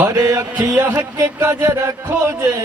हरे अखिया के कजरा खोजे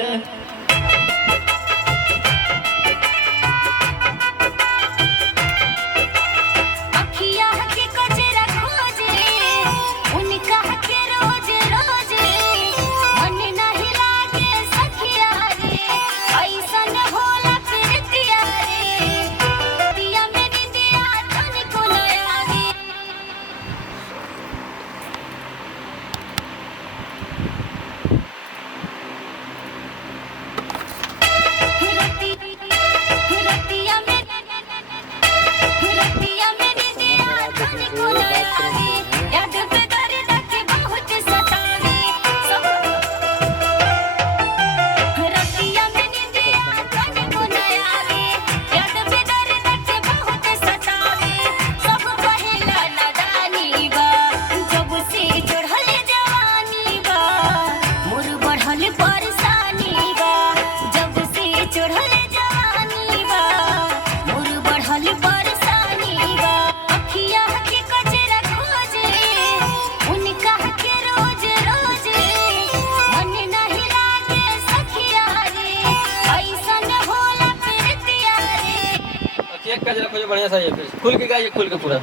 कजरा खोजे बढ़िया सा ये खुल के गाइए खुल के पूरा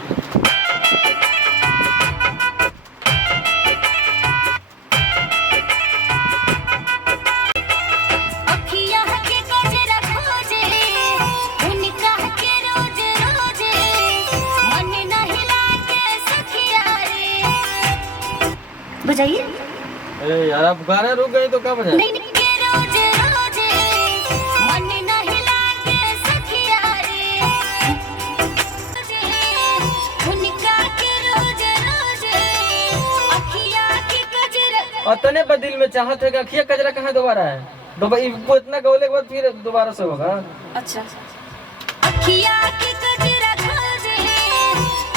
बजाइए। यार आप गाना रुक गए तो क्या बजाए? नहीं नहीं अतने बदिल में चाहत है कि अखिया कजरा कहाँ दोबारा है वो इतना गौले के बाद फिर दोबारा से होगा। अच्छा अखिया की कजरा खोजे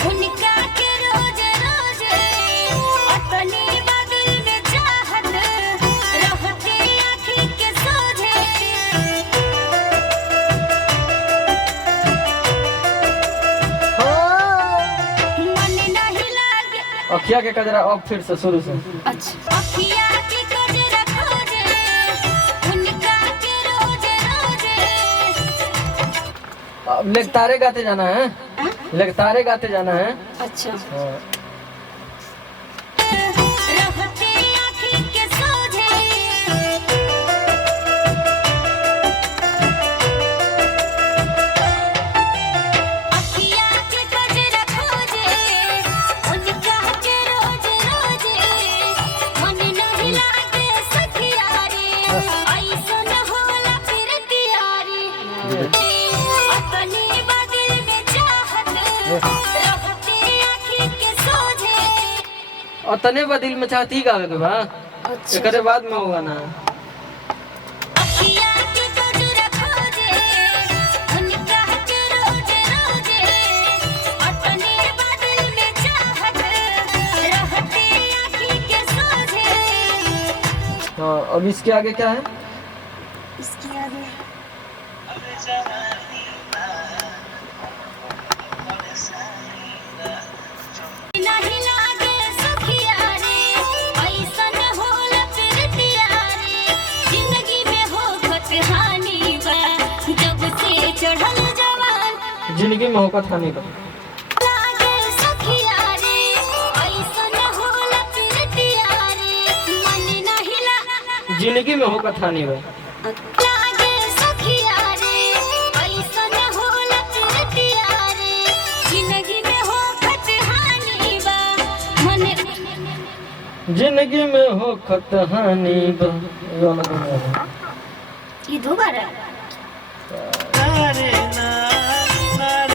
उनका के रोज रोज अपने बदिल में चाहत रहते आँखी के सोझे मन नहीं लागे। अखिया के कजरा अब फिर से शुरू से। अच्छा अखिया की कजरा खोजे उनका के रोज रोज अब लगतारे गाते जाना है, लगतारे गाते जाना है। अच्छा रहते आँखी के सोझे अखिया के कजरा खोजे उनका के रोज रोज मन नहीं लागे सखिया रे ऐसन होला फिर तियारी अपने बदिल में चाहत रहते आँखी के सोझे। अतने बदिल में चाहती गावे के बा। अच्छा एकरे बाद में होगा ना। अखिया की कजरा खोजे उनका के रोज रोज अपने बदिल में चाहत रहते आँखी के सोझे। हाँ अब इसके आगे क्या है? इसके आगे नहीं लागे सखिया रे ऐसन होला फिर तियारी जिंदगी में होखत हानि बा जब से चढ़ल जवान जिंदगी में होकर थाने का लागे सखिया रे ऐसन होला फिर तियारी मन नहीं लागे। जिंदगी में होकर थाने का लागे सखिया रे ऐसन होला फिर तियारी जिंदगी में होखत हानि बा मन जिंदगी में हो खतहानी। ये दोबारा